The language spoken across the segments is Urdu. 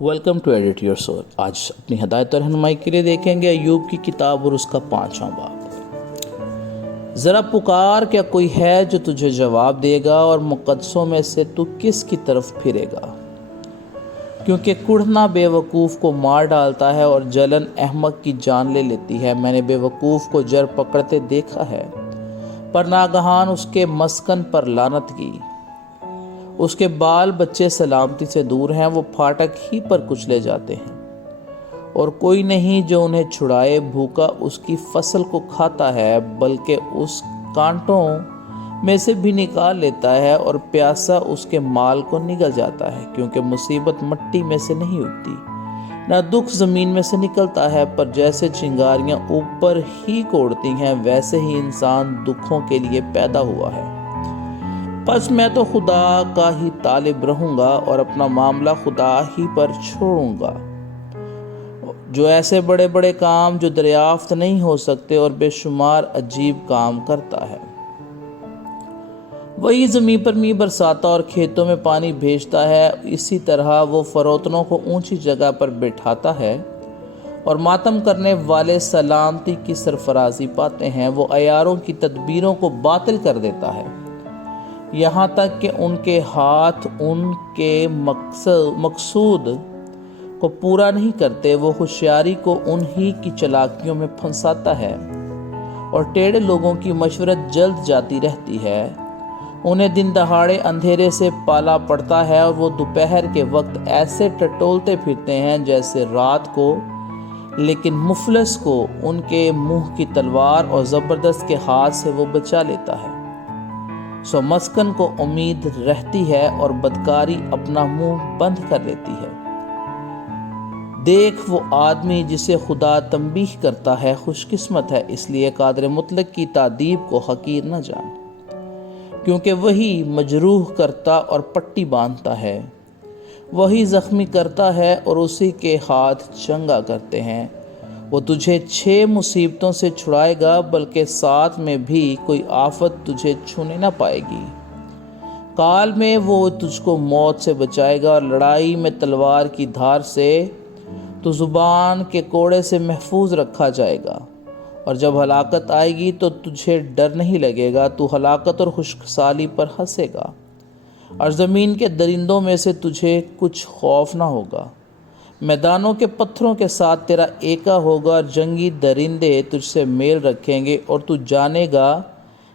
Welcome to edit your soul. آج اپنی ہدایت اور رہنمائی کے لیے دیکھیں گے ایوب کی کتاب اور اس کا 5واں باب۔ ذرا پکار، کیا کوئی ہے جو تجھے جواب دے گا، اور مقدسوں میں سے تو کس کی طرف پھرے گا؟ کیونکہ کڑھنا بے وقوف کو مار ڈالتا ہے اور جلن احمق کی جان لے لیتی ہے۔ میں نے بے وقوف کو جڑ پکڑتے دیکھا ہے، پر ناگہان اس کے مسکن پر لعنت کی۔ اس کے بال بچے سلامتی سے دور ہیں، وہ پھاٹک ہی پر کچلے جاتے ہیں، اور کوئی نہیں جو انہیں چھڑائے۔ بھوکا اس کی فصل کو کھاتا ہے، بلکہ اس کانٹوں میں سے بھی نکال لیتا ہے، اور پیاسا اس کے مال کو نگل جاتا ہے۔ کیونکہ مصیبت مٹی میں سے نہیں اگتی، نہ دکھ زمین میں سے نکلتا ہے، پر جیسے چنگاریاں اوپر ہی کو اڑتی ہیں، ویسے ہی انسان دکھوں کے لیے پیدا ہوا ہے۔ پس میں تو خدا کا ہی طالب رہوں گا، اور اپنا معاملہ خدا ہی پر چھوڑوں گا، جو ایسے بڑے بڑے کام جو دریافت نہیں ہو سکتے اور بے شمار عجیب کام کرتا ہے۔ وہی زمین پر می برساتا اور کھیتوں میں پانی بھیجتا ہے، اسی طرح وہ فروتنوں کو اونچی جگہ پر بٹھاتا ہے، اور ماتم کرنے والے سلامتی کی سرفرازی پاتے ہیں۔ وہ عیاروں کی تدبیروں کو باطل کر دیتا ہے، یہاں تک کہ ان کے ہاتھ ان کے مقصود کو پورا نہیں کرتے۔ وہ ہوشیاری کو انہی کی چلاکیوں میں پھنساتا ہے، اور ٹیڑھے لوگوں کی مشورت جلد جاتی رہتی ہے۔ انہیں دن دہاڑے اندھیرے سے پالا پڑتا ہے، اور وہ دوپہر کے وقت ایسے ٹٹولتے پھرتے ہیں جیسے رات کو، لیکن مفلس کو ان کے منہ کی تلوار اور زبردست کے ہاتھ سے وہ بچا لیتا ہے۔ سو مسکن کو امید رہتی ہے، اور بدکاری اپنا منہ بند کر لیتی ہے۔ دیکھ، وہ آدمی جسے خدا تنبیہ کرتا ہے خوش قسمت ہے، اس لیے قادر مطلق کی تادیب کو حقیر نہ جان، کیونکہ وہی مجروح کرتا اور پٹی باندھتا ہے، وہی زخمی کرتا ہے اور اسی کے ہاتھ چنگا کرتے ہیں۔ وہ تجھے 6 مصیبتوں سے چھڑائے گا، بلکہ 7 میں بھی کوئی آفت تجھے چھونے نہ پائے گی۔ کال میں وہ تجھ کو موت سے بچائے گا، اور لڑائی میں تلوار کی دھار سے۔ تو زبان کے کوڑے سے محفوظ رکھا جائے گا، اور جب ہلاکت آئے گی تو تجھے ڈر نہیں لگے گا۔ تو ہلاکت اور خشکسالی پر ہنسے گا، اور زمین کے درندوں میں سے تجھے کچھ خوف نہ ہوگا۔ میدانوں کے پتھروں کے ساتھ تیرا ایکا ہوگا، اور جنگی درندے تجھ سے میل رکھیں گے، اور تو جانے گا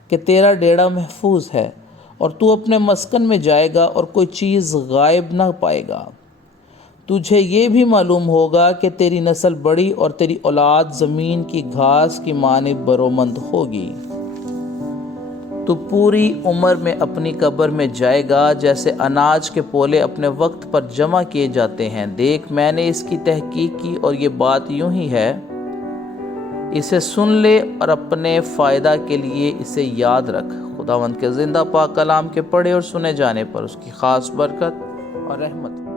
کہ تیرا ڈیرا محفوظ ہے، اور تو اپنے مسکن میں جائے گا، اور کوئی چیز غائب نہ پائے گا۔ تجھے یہ بھی معلوم ہوگا کہ تیری نسل بڑی، اور تیری اولاد زمین کی گھاس کی مانند برومند ہوگی۔ تو پوری عمر میں اپنی قبر میں جائے گا، جیسے اناج کے پولے اپنے وقت پر جمع کیے جاتے ہیں۔ دیکھ، میں نے اس کی تحقیق کی، اور یہ بات یوں ہی ہے، اسے سن لے اور اپنے فائدہ کے لیے اسے یاد رکھ۔ خداوند کے زندہ پاک کلام کے پڑھے اور سنے جانے پر اس کی خاص برکت اور رحمت